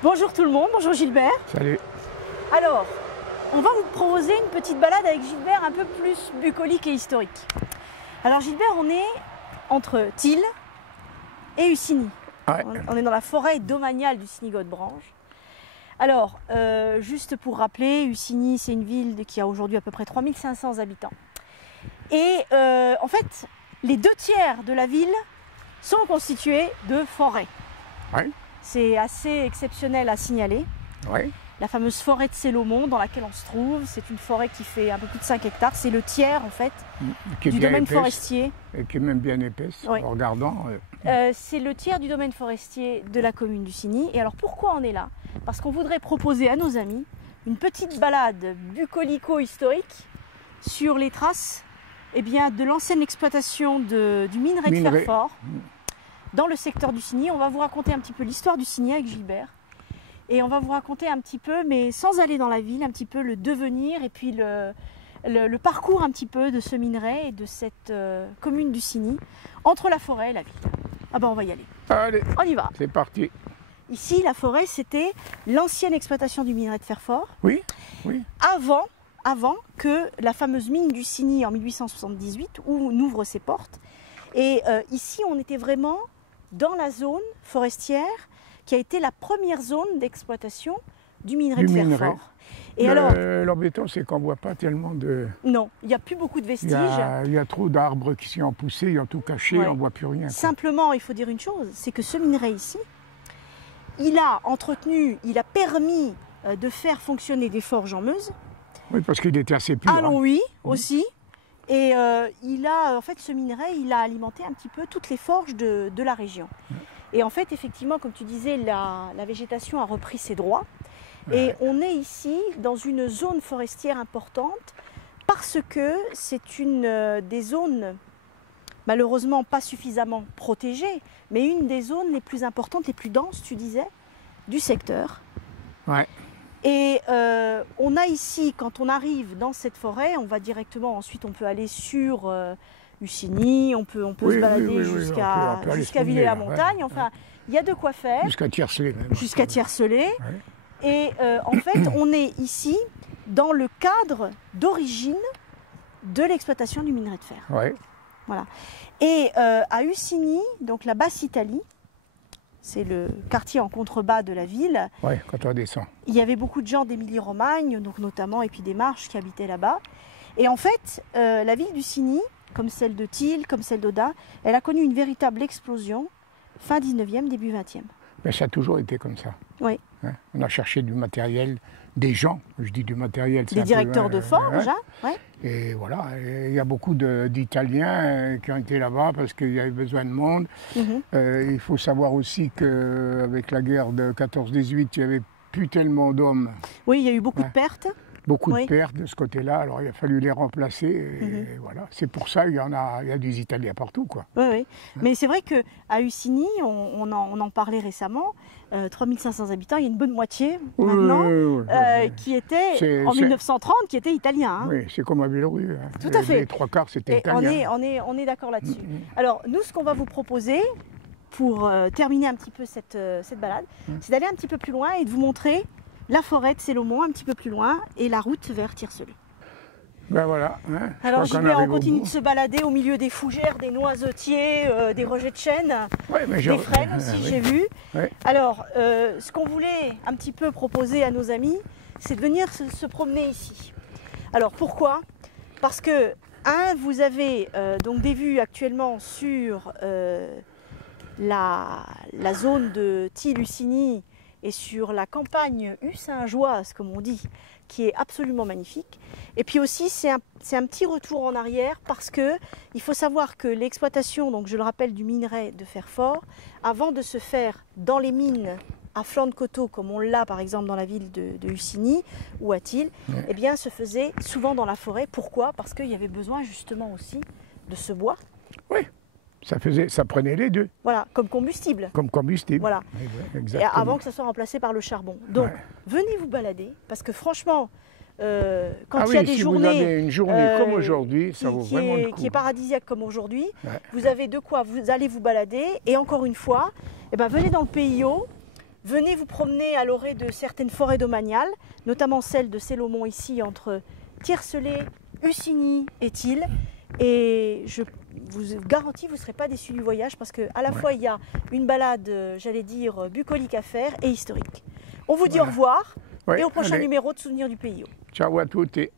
Bonjour tout le monde, bonjour Gilbert. Salut. Alors, on va vous proposer une petite balade avec Gilbert un peu plus bucolique et historique. Alors Gilbert, on est entre Thil et Ussigny. Ouais. On est dans la forêt domaniale d'Ussigny-Godebranche. Alors, juste pour rappeler, Ussigny, c'est une ville qui a aujourd'hui à peu près 3500 habitants. Et en fait, les 2/3 de la ville sont constitués de forêts. Ouais. C'est assez exceptionnel à signaler. Ouais. La fameuse forêt de Célomont dans laquelle on se trouve, c'est une forêt qui fait un peu plus de 5 hectares. C'est le tiers en fait Qui est du bien domaine épaisse, forestier. et qui est même bien épaisse, Oui. en regardant. C'est le tiers du domaine forestier de la commune d'Ussigny. Et alors pourquoi on est là? Parce qu'on voudrait proposer à nos amis une petite balade bucolico-historique sur les traces de l'ancienne exploitation du minerai de fer fort dans le secteur d'Ussigny. On va vous raconter un petit peu l'histoire d'Ussigny avec Gilbert. Et on va vous raconter un petit peu, mais sans aller dans la ville, un petit peu le devenir et puis le parcours un petit peu de ce minerai et de cette commune d'Ussigny entre la forêt et la ville. Ah ben on va y aller. Allez, On y va. c'est parti. Ici, la forêt, c'était l'ancienne exploitation du minerai de fer fort. Oui, oui. Avant que la fameuse mine d'Ussigny en 1878 où on ouvre ses portes. Et ici, on était vraiment dans la zone forestière qui a été la première zone d'exploitation du minerai de fer fort. Et alors, l'embêtant, c'est qu'on ne voit pas tellement de... non, il n'y a plus beaucoup de vestiges. Il y a trop d'arbres qui s'y ont poussés, ils ont tout caché, on ne voit plus rien. Quoi. Simplement, il faut dire une chose, c'est que ce minerai ici, il a entretenu, il a permis de faire fonctionner des forges en Meuse. Oui, parce qu'il était assez pur. À Longwy aussi. Et en fait, ce minerai, il a alimenté un petit peu toutes les forges de la région. Et en fait, effectivement, comme tu disais, la végétation a repris ses droits. Et on est ici dans une zone forestière importante parce que c'est une des zones, malheureusement pas suffisamment protégée, mais une des zones les plus importantes, les plus denses, tu disais, du secteur. Ouais. Et on a ici, quand on arrive dans cette forêt, on va directement, ensuite on peut aller sur Ussigny, on peut se balader jusqu'à Villers-la-Montagne, enfin il y a de quoi faire. Jusqu'à Tiercelé même. Jusqu'à Tiercelé. Ouais. Et en fait, on est ici dans le cadre d'origine de l'exploitation du minerai de fer. Ouais. Voilà. Et à Ussigny, donc la Basse-Italie, c'est le quartier en contrebas de la ville. Oui, quand on descend. Il y avait beaucoup de gens d'Émilie-Romagne, donc notamment, et puis des Marches qui habitaient là-bas. Et en fait, la ville d'Ussigny, comme celle de Thil, comme celle d'Audun, elle a connu une véritable explosion fin 19e, début 20e. Mais ça a toujours été comme ça. Oui. Hein, on a cherché du matériel, des gens, je dis du matériel. Des directeurs de forge, hein, ouais. Et voilà, il y a beaucoup d'Italiens qui ont été là-bas parce qu'il y avait besoin de monde. Il faut savoir aussi qu'avec la guerre de 14-18, il n'y avait plus tellement d'hommes. Oui, il y a eu beaucoup de pertes. Beaucoup de pertes de ce côté-là, alors il a fallu les remplacer. Et voilà. C'est pour ça qu'il y a des Italiens partout, quoi. Oui, oui. Mais c'est vrai qu'à Ussigny, on en parlait récemment, 3500 habitants, il y a une bonne moitié maintenant, qui était, en 1930, qui était italien. Hein. Oui, c'est comme à Villeroy. Hein. Tout à fait. Les 3/4, c'était italien. On est d'accord là-dessus. Alors, nous, ce qu'on va vous proposer, pour terminer un petit peu cette balade, c'est d'aller un petit peu plus loin et de vous montrer la forêt de Célomont un petit peu plus loin et la route vers Tiercelé. Ben voilà. Hein, alors Gilbert, on continue de se balader au milieu des fougères, des noisetiers, des rejets de chênes, des frênes aussi, j'ai vu. Ouais. Alors, ce qu'on voulait un petit peu proposer à nos amis, c'est de venir se promener ici. Alors pourquoi? Parce que, vous avez donc des vues actuellement sur la zone de Thil-Ussigny et sur la campagne ussingeoise, comme on dit, qui est absolument magnifique. Et puis aussi, c'est un petit retour en arrière parce qu'il faut savoir que l'exploitation, donc je le rappelle, du minerai de fer fort, avant de se faire dans les mines à flanc de coteau, comme on l'a par exemple dans la ville de Ussigny ou à Thil, eh bien, se faisait souvent dans la forêt. Pourquoi? Parce qu'il y avait besoin justement aussi de ce bois. Oui. Ça prenait les deux. Voilà, comme combustible. Comme combustible. Voilà. Exactement. Et avant que ça soit remplacé par le charbon. Donc, venez vous balader, parce que franchement, quand il y a des journées... Si vous avez une journée comme aujourd'hui, ça vaut vraiment le coup. Qui est paradisiaque comme aujourd'hui, vous avez de quoi vous allez vous balader. Et encore une fois, venez dans le PIO, Venez vous promener à l'orée de certaines forêts domaniales, notamment celle de Célomont ici entre Tiercelé, Ussigny et Thil. Et je vous garantis, vous ne serez pas déçus du voyage parce qu'à la fois il y a une balade, j'allais dire, bucolique à faire et historique. On vous dit au revoir et au prochain numéro de Souvenirs du Pays. Ciao à tutti.